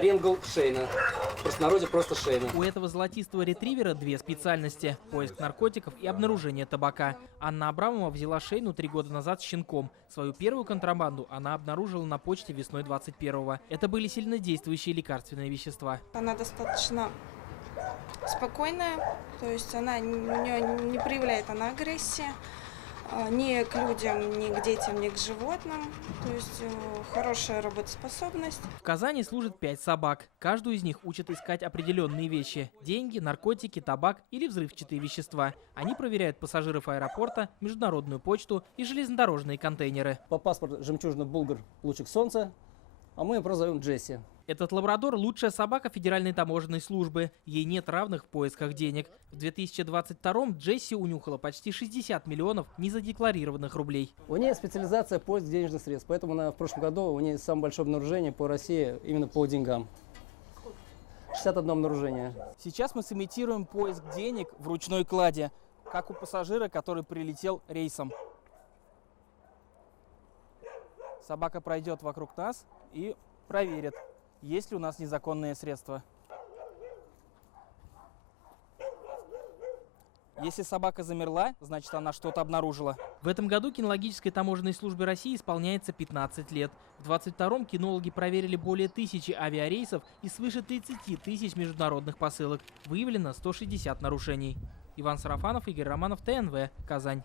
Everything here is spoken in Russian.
Оренгл Шейна. В простонародье просто Шейна. У этого золотистого ретривера две специальности – поиск наркотиков и обнаружение табака. Анна Абрамова взяла Шейну 3 года назад с щенком. Свою первую контрабанду она обнаружила на почте весной 21-го. Это были сильнодействующие лекарственные вещества. Она достаточно спокойная, то есть у нее не проявляет агрессии ни к людям, ни к детям, ни к животным. То есть хорошая работоспособность. В Казани служат 5 собак. Каждую из них учат искать определенные вещи – деньги, наркотики, табак или взрывчатые вещества. Они проверяют пассажиров аэропорта, международную почту и железнодорожные контейнеры. По паспорту жемчужный булгар лучик солнца, а мы ее просто зовем Джесси. Этот лабрадор – лучшая собака Федеральной таможенной службы. Ей нет равных в поисках денег. В 2022-м Джесси унюхала почти 60 миллионов незадекларированных рублей. У нее специализация поиск денежных средств, поэтому в прошлом году у нее самое большое обнаружение по России именно по деньгам. 61 обнаружение. Сейчас мы сымитируем поиск денег в ручной кладе, как у пассажира, который прилетел рейсом. Собака пройдет вокруг нас и проверит, есть ли у нас незаконные средства. Если собака замерла, значит, она что-то обнаружила. В этом году кинологической таможенной службе России исполняется 15 лет. В 22-м кинологи проверили более 1000 авиарейсов и свыше 30 тысяч международных посылок. Выявлено 160 нарушений. Иван Сарафанов, Игорь Романов, ТНВ, Казань.